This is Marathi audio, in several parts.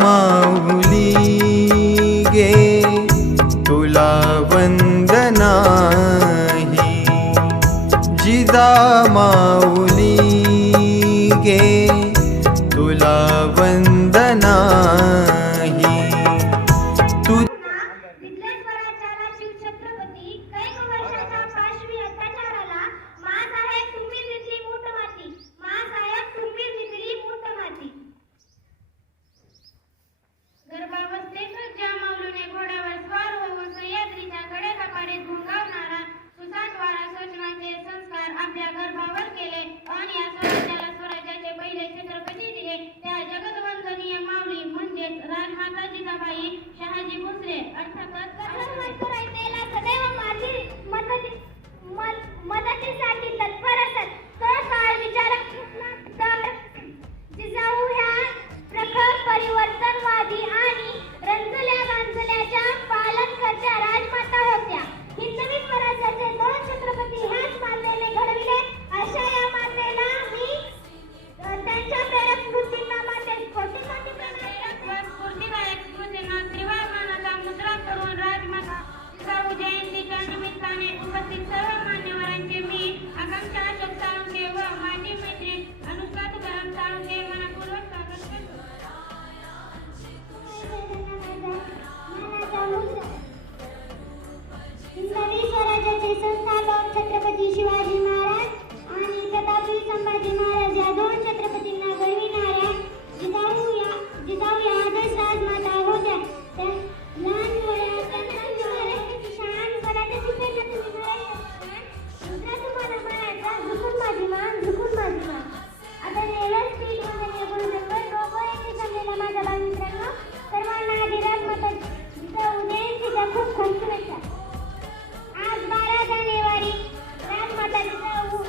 माऊली गे तुला वंदनाही, जिजा माऊली गे तुला वंदनाही। तू राजमाता जिजाबाई शहाजी भोसले अर्थातच सदैव माझी मदतीसाठी तत्पर असत। तो काळ विचारात घेतला तर जिजाऊ ह्या प्रखर परिवर्तनवादी आणि रंजल्या गांजल्याच्या पालनकर्त्या राजमाता होत्या। हिंदवी स्वराज्याचे दोन छत्रपती ह्याच मातेने घडविले। अशा या मातेला मी त्यांच्या प्रेरक स्मृतींना मातेस कोटी कोटी स्फूर्तिदायक स्मृतींना त्रिवारमानाचा मुद्रा करून राजमाता जिजाऊ जयंतीच्या निमित्ताने उपस्थित सर्व मान्यवरांचे मी आकांक्षा अशोक साळुंखे व माझी मैत्रीण अनुष्का तुकाराम साळुंखे मनपूर्वक स्वागत करतो। हिंदवी स्वराज्याचे संस्थापक छत्रपती शिवाजी महाराज आणि प्रतापी संभाजी महाराज या दोन छत्रपतींना घडविणाऱ्या जिजाऊ या आदर्श राजमाता होत्या। त्या लहान शहाणपणाच्या चितेने तुम्ही तुम्हाला म्हणायचा झुकून माझी मान, झुकून माझी मान। आता व्यवस्थित वंदनीय गुरुजनगण डोकं येथे जमलेल्या माझ्या बाळमित्रांनो, सर्वांना आधी राजमाता जिजाऊ जयंतीच्या खूप खूप शुभेच्छा। आज 12 जानेवारी राजमाता जिजाऊ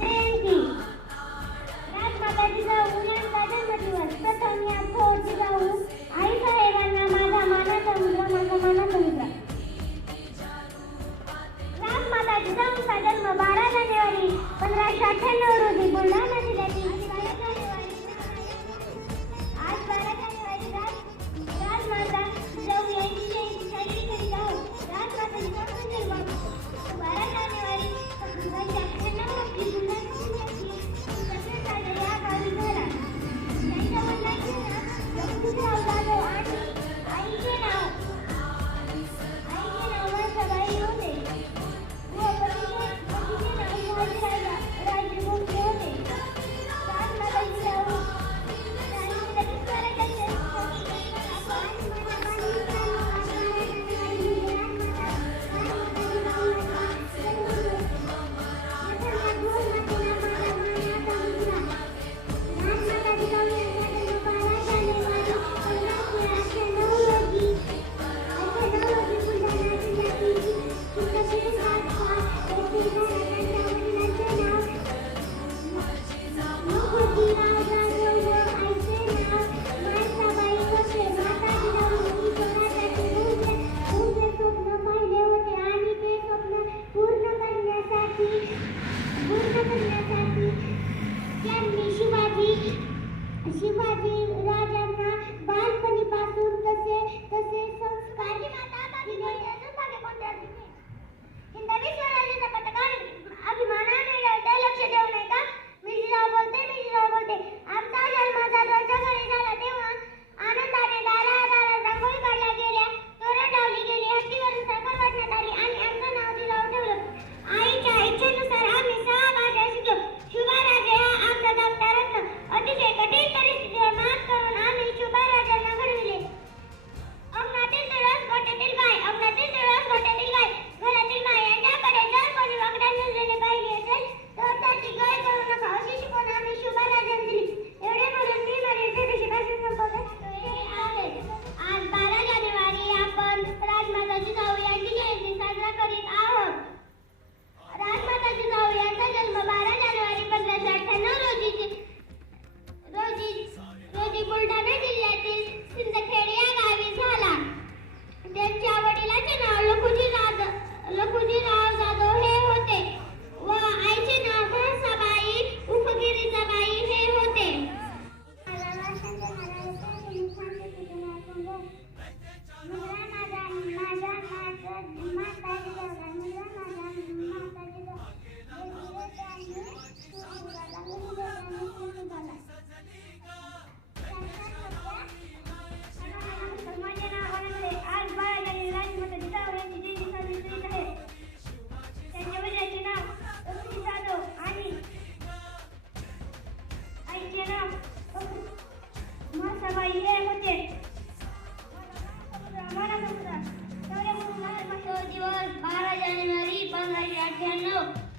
जयंती। राजमाता जिजाऊ यांचा जन्मदिवस। प्रथम या थोर जिजाऊ आईसाहेबांना माझा मानाचा मुद्रा, माझा मानाचा मुद्रा। राजमाता जिजाऊंचा जन्म 12 जानेवारी 1598 रोजी बुलढाणा जिल्ह्यातील आज 12 जानेवारी राजमाता जिजाऊ यांची जयंती साजरी करीत आहोत।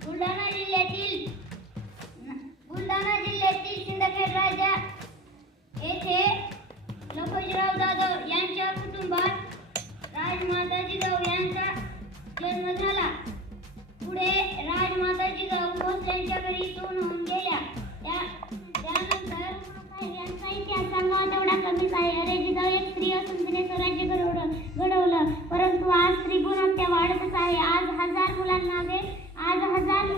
बुलढाणा जिल्ह्यातील सिंदखेड राजा येथे लखोजीराव जाधव यांच्या कुटुंबात राजमाता जिजाऊ यांचा जन्म झाला. पुढे राजमाता जिजाऊ भोसल्यांच्या घरी सून होऊन गेल्या. त्यानंतर यांचा इतिहास सांगावा तेवढा कमीच आहे. अरे जिजाऊ एक स्त्री असून तिने स्वराज्य घडवलं, परंतु आज स्त्री गुण हत्या वाढतच आहे. आज हजार मुलांमागे 850